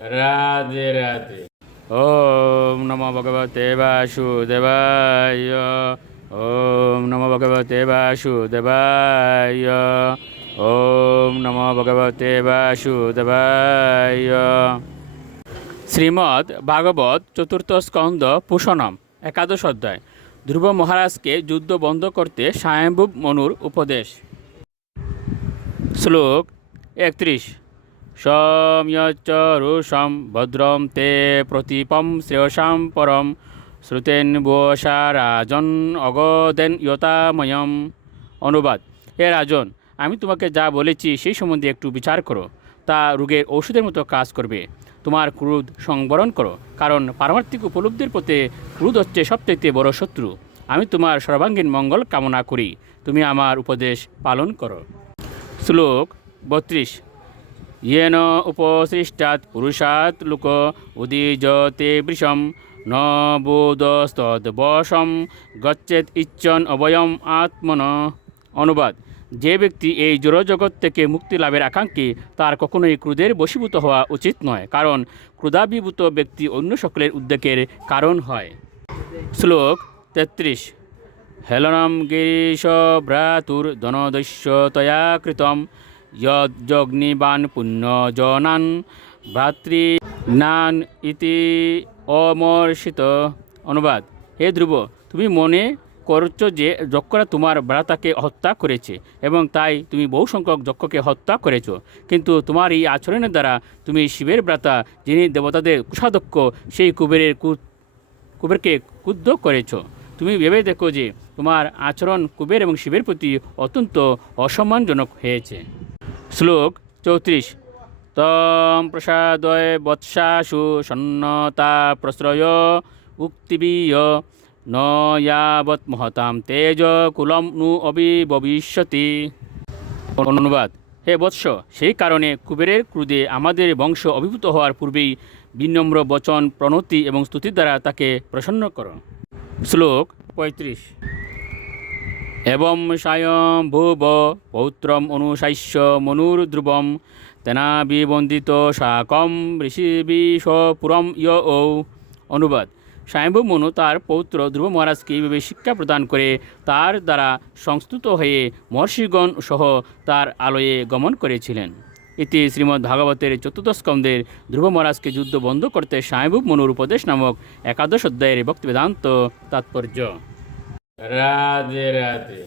রাধে রাধে। ওম নমো ভগবতে বাসুদেবায়। ওম নমো ভগবতে বাসুদেবায়। ওম নমো ভগবতে বাসুদেবায়। শ্রীমদ্ ভাগবত চতুর্থ স্কন্দ পুষণম একাদশ অধ্যায়। ধ্রুব মহারাজকে যুদ্ধ বন্ধ করতে স্বয়ম্ভূ মনুর উপদেশ। শ্লোক 31। সৌম্যচ রুষম ভদ্রম তে প্রতীপম শ্রেয়সাম পরম শ্রুতেন বসা রাজন অগদেন ইয়তাময়ম। অনুবাদ: হে রাজন, আমি তোমাকে যা বলেছি সেই সম্বন্ধে একটু বিচার করো। তা রোগের ঔষধের মতো কাজ করবে। তোমার ক্রোধ সংবরণ করো, কারণ পারমার্থিক উপলব্ধির পথে ক্রোধ হচ্ছে সবচাইতে বড় শত্রু। আমি তোমার সর্বাঙ্গীন মঙ্গল কামনা করি। তুমি আমার উপদেশ পালন করো। শ্লোক 32। येन उपसृष्टात् पुरुषात् लोक उदीजते वृषं न बोधस्तद्वशं गच्छेत् इच्छन् অবয়ম আত্মন। অনুবাদ: যে ব্যক্তি এই জড়জগৎ থেকে মুক্তি লাভের আকাঙ্ক্ষী, তার কখনোই ক্রোধের বশীভূত হওয়া উচিত নয়, কারণ ক্রোধাভিভূত ব্যক্তি অন্য সকলের উদ্বেগের কারণ হয়। শ্লোক 33। হেলনম গিরিশ ভ্রাতুর ধনদস্য তয়া কৃতম যজ্ঞনিবান পুণ্যজনান ভ্রাতৃনান ইতি অমর্ষিত। অনুবাদ: হে ধ্রুব, তুমি মনে করছো যে যক্ষরা তোমার ভ্রাতাকে হত্যা করেছে এবং তাই তুমি বহু সংখ্যক যক্ষকে হত্যা করেছ, কিন্তু তোমার এই আচরণের দ্বারা তুমি শিবের ভ্রাতা, যিনি দেবতাদের কোষাধ্যক্ষ, সেই কুবেরকে ক্রুদ্ধ করেছ। তুমি ভেবে দেখো যে তোমার আচরণ কুবের এবং শিবের প্রতি অত্যন্ত অসম্মানজনক হয়েছে। শ্লোক 34। তম প্রসাদয় বৎসাসু সন্নতা প্রশ্রয় উক্তিবীয় ন যাবৎ মহতাম তেজ কুলম নু অবিভবিষ্যতি। অনুবাদ: হে বৎস, সেই কারণে কুবেরের ক্রোধে আমাদের বংশ অভিভূত হওয়ার পূর্বেই বিনম্র বচন, প্রণতি এবং স্তুতির দ্বারা তাকে প্রসন্ন করো। শ্লোক 35। এবং স্বয়ম্ভুব পৌত্রম অনুশাস্য মনুর্ধ্রুবম তেনাবিবন্দিত শাকম ঋষিবিষপুরম ইয়ৌ। অনুবাদ: স্বয়ম্ভু মনু তার পৌত্র ধ্রুব মহারাজকে এইভাবে শিক্ষা প্রদান করে তার দ্বারা সংস্তুত হয়ে মহর্ষিগণ সহ তার আলয়ে গমন করেছিলেন। এটি শ্রীমদ্ ভাগবতের চতুর্থ স্কন্ধের ধ্রুব মহারাজকে যুদ্ধ বন্ধ করতে স্বয়ম্ভু মনুর উপদেশ নামক একাদশ অধ্যায়ের ভক্তি বেদান্ত তাৎপর্য। রাধে রাধে।